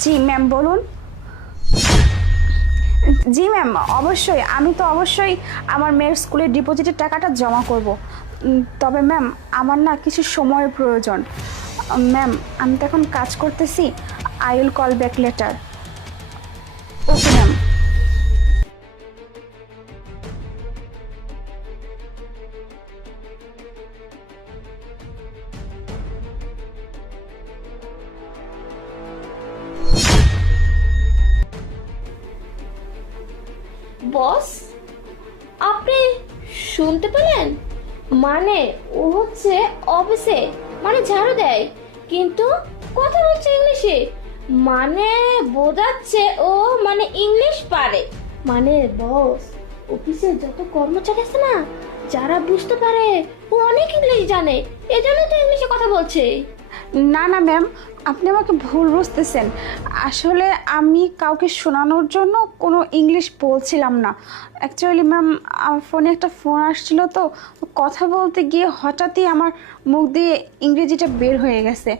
জি ma'am বলুন। জি ma'am অবশ্যই, আমি তো অবশ্যই আমার মেয়ের স্কুলের ডিপোজিটের টাকাটা জমা করব। তবে ম্যাম আমার না কিছু সময়ের প্রয়োজন। ম্যাম আমি তো এখন কাজ করতেছি, I will call back later. Okay ma'am. Boss, আপনি শুনতে পেলেন? মানে ও হচ্ছে অফিসে মানে ঝাড়ু দেয়, কিন্তু কথা বলছে ইংলিশে। মানে বোঝাচ্ছে ও মানে ইংলিশ পারে। মানে বস, অফিসে যত কর্মচারী আছে না, যারা বুঝতে পারে ও অনেক ইংলিশ জানে, এজন্য তো ইংলিশে কথা বলছে। না না ম্যাম, আপনি আমাকে ভুল বুঝতেছেন। আসলে আমি কাউকে শোনানোর জন্য কোনো ইংলিশ বলছিলাম না। অ্যাকচুয়ালি ম্যাম আমার ফোনে একটা ফোন আসছিল, তো কথা বলতে গিয়ে হঠাৎই আমার মুখ দিয়ে ইংরেজিটা বের হয়ে গেছে।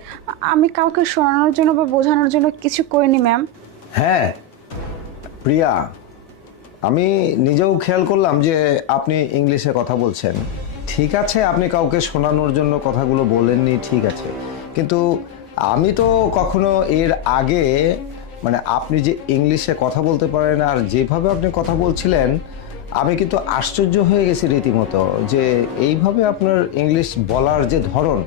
আমি কাউকে শোনানোর জন্য বা বোঝানোর জন্য কিছু করিনি ম্যাম। হ্যাঁ প্রিয়া, আমি নিজেও খেয়াল করলাম যে আপনি ইংলিশে কথা বলছেন। ঠিক আছে, আপনি কাউকে শোনানোর জন্য কথাগুলো বলেননি, ঠিক আছে, কিন্তু আমি তো কখনো এর আগে মানে আপনি যে ইংলিশে কথা বলতে পারেন আর যেভাবে আপনি কথা বলছিলেন, আমি কিন্তু আশ্চর্য হয়ে গেছি রীতিমতো যে এইভাবে আপনার ইংলিশ বলার যে ধরন,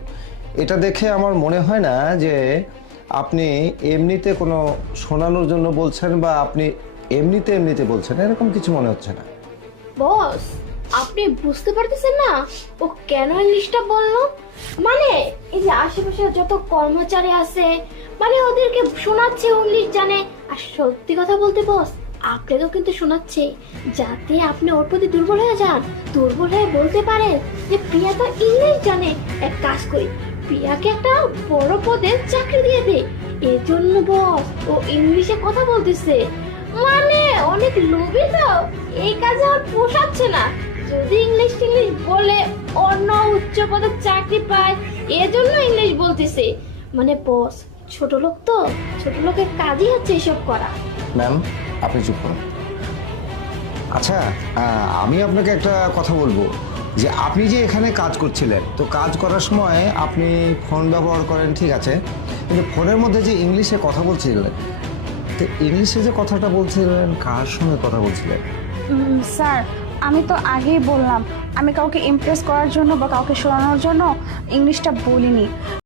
এটা দেখে আমার মনে হয় না যে আপনি এমনিতে কোনো শোনানোর জন্য বলছেন বা আপনি এমনিতে বলছেন, এরকম কিছু মনে হচ্ছে না। বস, আপনি বুঝতে পারতেছেন না ও কেন ইংলিশটা বললো? মানে এই যে আশেপাশে যত কর্মচারী আছে, মানে ওদেরকে শোনাচ্ছে ইংলিশ জানে। আর সত্যি কথা বলতে বস, আপনাকেও কিন্তু শোনাচ্ছে, যাতে আপনি ওর প্রতি দুর্বল হয়ে যান, দুর্বল হয়ে বলতে পারেন যে প্রিয়া তো ইংলিশ জানে, এক কাজ করি, প্রিয়াকে একটা বড় পদে চাকরি দিয়ে দে। এজন্য বস ও ইংলিশে কথা বলতেছে। মানে অনেক লোভী তো, এই কাজে আর পোষাচ্ছে না। যদি ইংলিশ বলে অন্য উচ্চ পদের চাকরি পায়, এজন্য ইংলিশ বলতেছে। মানে বস, ছোট লোক তো, ছোট লোকের কাজই হচ্ছে এসব করা। ম্যাম আপনি চুপ করুন। আচ্ছা, আমি আপনাকে একটা কথা বলবো যে আপনি যে এখানে কাজ করছিলেন, তো কাজ করার সময় আপনি ফোন ব্যবহার করেন, ঠিক আছে, কিন্তু ফোনের মধ্যে যে ইংলিশে কথা বলছিলেন, তো ইংলিশে যে কথাটা বলছিলেন কার সঙ্গে কথা বলছিলেন? স্যার আমি তো আগেই বললাম, আমি কাউকে ইমপ্রেস করার জন্য বা কাউকে শোনানোর জন্য ইংলিশটা বলিনি।